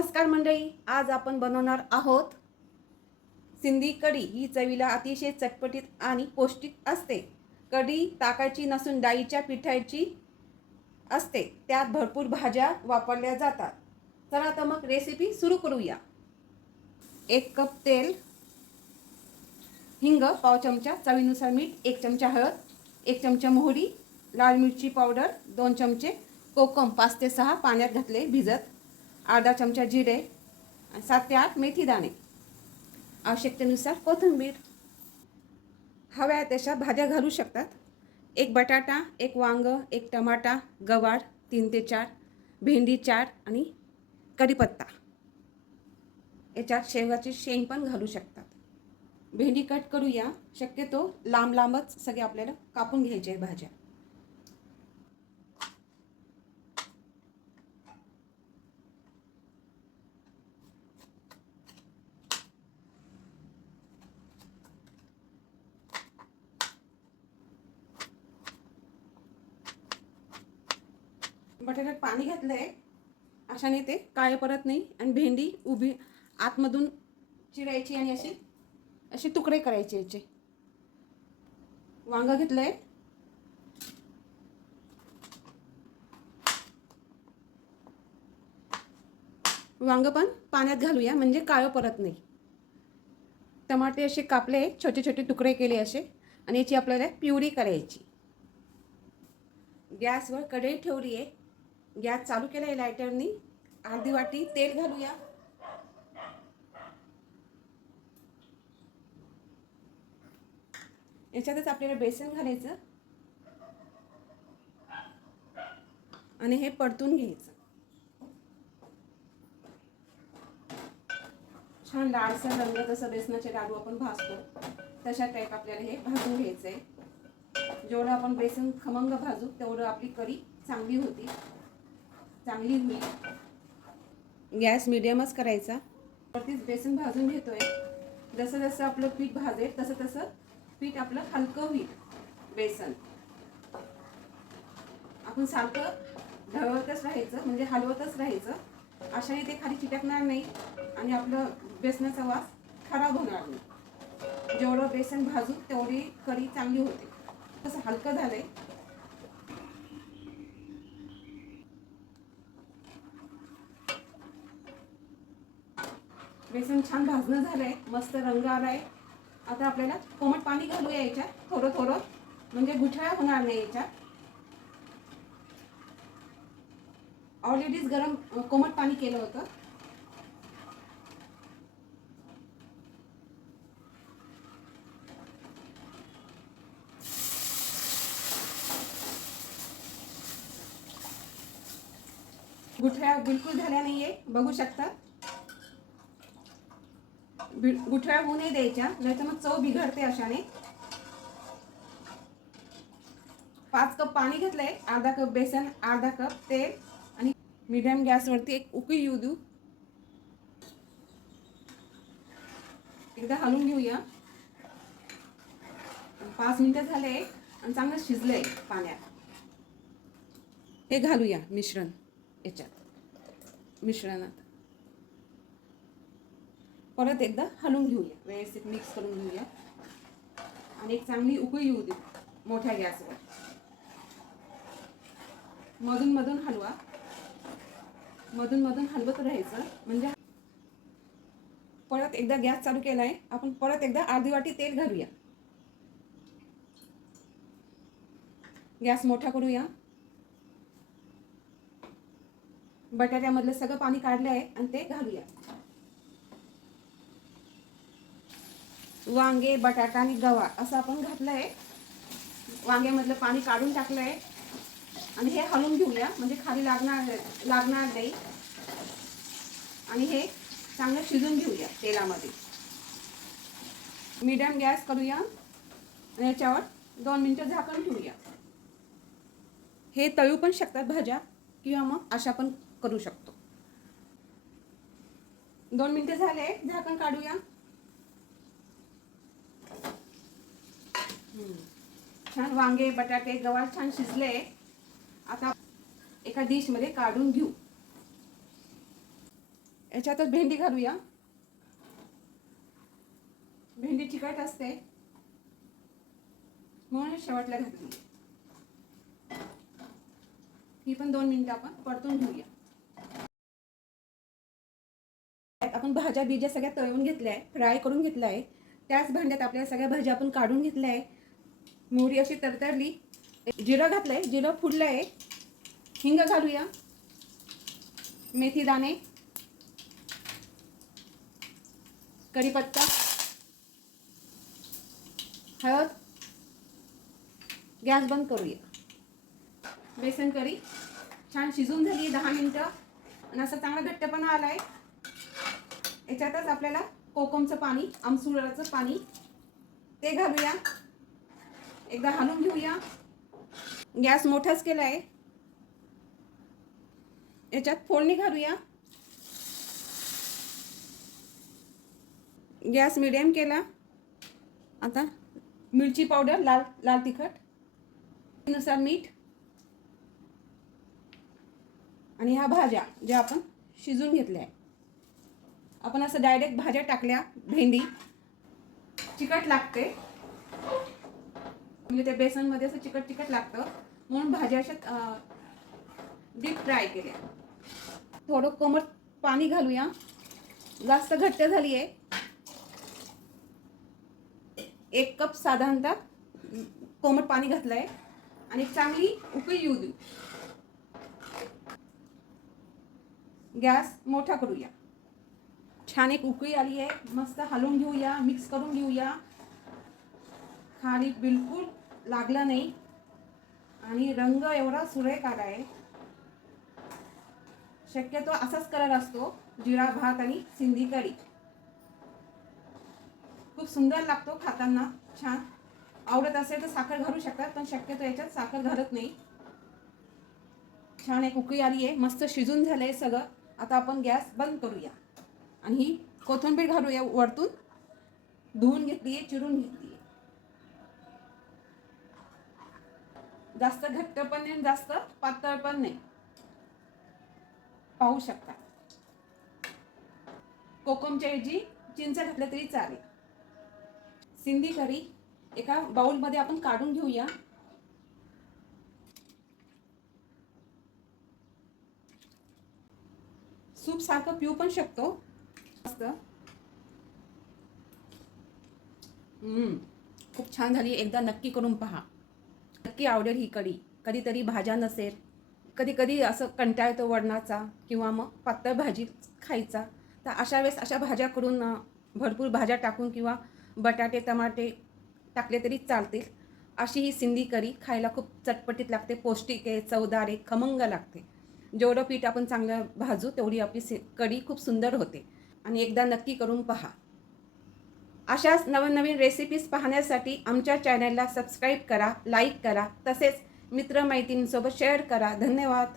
नमस्कार मंडळी, आज आपण बनवणार आहोत सिंधी कढी। ही चवीला अतिशय चटपटीत आणि पौष्टिक असते। कढी ताकाची नसून डाळीच्या पिठाची असते। त्यात भरपूर भाज्या वापरल्या जातात। चला तर मग रेसिपी सुरू करूया। 1 कप तेल, हिंग पाव चमचा, चवीनुसार मीठ, 1 चमचा हळद, 1 चमचा मोहरी, लाल मिरची पावडर 2 चमचे, कोकम 5 ते 6 पाण्यात घातले भिजत, अर्धा चमचा जिरे, 7 ते 8 मेथी दाणे, आवश्यकतेनुसार कोथिंबीर। हव्या तशा भाज्या घालू शकतात। 1 बटाटा, 1 वांग, 1 टमाटा, गवार 3 ते 4, भेंडी 4 आणि कढीपत्ता। याच्यात शेवगाची शेंग पण घालू शकतात। भेंडी कट करूया। शक्यतो लांब लांबच सगळे आपल्याला कापून घ्यायचे भाज्या। बटाट्यात पाणी घातलंय, अशाने ते काळे पडत नाही आणि भेंडी उभी आतमधून चिरायची आणि असे तुकडे करायचे याचे। वांग घेतलंय, वांग पण पाण्यात घालूया म्हणजे काळं पडत नाही। टमाटे असे कापले, छोटे छोटे तुकडे केले असे आणि याची आपल्याला प्युरी करायची। गॅसवर कढई ठेवली आहे, गॅस चालू केला आहे लायटरनी। अर्धी वाटी तेल घालूया। याच्यातच आपल्याला बेसन घालायचं आणि हे परतून घ्यायचं। छान लालसर रंग, जसं बेसनाचे लाडू आपण भाजतो तशा टाईप आपल्याला हे भाजून घ्यायचंय। जेवढं आपण बेसन खमंग भाजू तेवढं आपली कढी चांगली होईल। गॅस मिडियमच करायचा। वरतीच बेसन भाजून घेतोय। जसं जसं आपलं पीठ भाजेल तसं तसं पीठ आपलं हलकं होईल। बेसन आपण सारखं ढवळतच राहायचं, म्हणजे हलवतच राहायचं। अशाने ते खाली चिटकणार नाही आणि आपलं बेसनाचा वास खराब होणार नाही। जेवढं बेसन भाजू तेवढी कढी चांगली होते। तसं हलकं झालंय। बेसन छान भाजणं झालंय, मस्त रंग आलाय। आता आपल्याला कोमट पाणी घालूया याच्यात थोडं थोडं, म्हणजे गुठळ्या होणार नाही याच्यात। ऑलरेडीच गरम कोमट पाणी केलं होतं। गुठळ्या बिलकुल झाल्या नाहीये, बघू शकता। गुठळ्या होऊ नाही द्यायच्या, नाहीतर मग चव बिघडते अशाने। 5 कप पाणी घेतलंय, अर्धा कप बेसन, अर्धा कप तेल आणि मीडियम गॅसवरती एक उकळी येऊ देऊ। एकदा हलवून घेऊया। 5 मिनिटं झाले आणि चांगलं शिजलंय पाण्यात। हे घालूया मिश्रण मिश्रणात परत एकदा हलवून घेऊया, व्यवस्थित मिक्स करून घेऊया आणि एक चांगली उकळी येऊ दे मोठ्या गॅसवर। मधून मधून हलवा, मधून मधून हलवत राहायचं। म्हणजे परत एकदा गॅस चालू केलाय, आपण परत एकदा अर्धी वाटी तेल घालूया। गॅस मोठा करूया। बटाट्यामधलं सगळं पाणी काढलंय आणि ते घालूया। वांगे, बटाटा आणि गवार असं आपण घातलंय। वांग्यामधलं पाणी काढून टाकलंय आणि हे हलवून घेऊया, म्हणजे खाली लागणार नाही। आणि हे चांगलं शिजून घेऊया तेलामध्ये। मीडियम गॅस करूया आणि याच्यावर 2 मिनिटं झाकण ठेवूया। हे तळू पण शकतात भाज्या किंवा मग अशा पण करू शकतो। 2 मिनिटं झाले, झाकण काढूया। छान वांगे, बटाटे, गवार छान शिजले। आता एका डिश मध्ये काढून घेऊ। याच्यातच भेंडी घालूया. भेंडी चिकट असते म्हणून शेवटला घातली. ही पण 2 मिनिटं आपण परतून घेऊया. आपण भाज्या बीजा सगळ्या तळून घेतल्या आहे, फ्राय करून घेतल्या आहे. त्याच भांड्यात आपल्या सगळ्या भाज्या आपण काढून घेतल्या आहे. मोहरी अशी तरतरली, जिरं घातलंय, जिरं फुडलं आहे. हिंग घालूया, मेथी दाणे, कढीपत्ता, हळद. गॅस बंद करूया. बेसन करी छान शिजून झाली 10 मिनिटं आणि असं चांगला घट्टपणा आलाय. याच्यातच आपल्याला कोकमचं पाणी, आमसुराचं पाणी ते घालूया. एकदा हलवून घेऊया. गॅस मोठाच केला आहे. याच्यात फोडणी घालूया. गॅस मिडियम केला. आता मिरची पावडर, लाल लाल तिखट, नुसार मीठ आणि ह्या भाज्या ज्या आपण शिजून घेतल्या आहे. आपण असं डायरेक्ट भाज्या टाकल्या, भेंडी चिकट लागते म्हणजे ते बेसनमध्ये असं चिकट चिकट लागतं म्हणून भाज्या अशा डीप फ्राय केल्या. थोडं कोमट पाणी घालूया. जास्त घट्ट झाली आहे. 1 कप साधारणतः कोमट पाणी घातलं आहे आणि चांगली उकळी येऊ देऊ. गॅस मोठा करूया. छान एक उकळी आली आहे. मस्त हलवून घेऊया, मिक्स करून घेऊया. खाली बिलकुल लागला नाही आणि रंग एवढा सुरेख आला आहे. शक्यतो असाच कलर असतो जिरा भात आणि सिंधी कढी. खूप सुंदर लागतो खाताना. छान आवडत असेल तर साखर घालू शकतात, पण शक्यतो याच्यात साखर घालत नाही. छान एक उकळी आली आहे. मस्त शिजून झालंय सगळं. आता आपण गॅस बंद करूया आणि ही कोथिंबीर घालूया वरतून. धुवून घेतली आहे, चिरून घेतली आहे. जास्त घट्ट पण नाही, जास्त पातळ पण नाही. पाहू शकता. कोकमच्या ऐवजी चिंच घातलं तरी चालेल. सिंधी कढी एका बाउलमध्ये आपण काढून घेऊया. सूप सारखं पिऊ पण शकतो. मस्त खूप छान झाली. एकदा नक्की करून पहा. नक्की आवडेल ही कढी. कधीतरी भाज्या नसेल, कधी कधी असं कंटाळा येतो वरणाचा किंवा मग पातळ भाजी खायचा, तर अशा वेळेस अशा भाज्या करून भरपूर भाज्या टाकून किंवा बटाटे टमाटे टाकले तरी चालतील. अशी ही सिंधी कढी खायला खूप चटपटीत लागते, पौष्टिक आहे, चवदार आहे, खमंग लागते. जेवढं पीठ आपण चांगलं भाजू तेवढी आपली कढी खूप सुंदर होते. आणि एकदा नक्की करून पहा. अशाच नवनवीन रेसिपीज पाहण्यासाठी आमच्या चॅनलला सबस्क्राईब करा, लाईक करा, तसेच मित्रमैत्रिणींसोबत शेअर करा. धन्यवाद.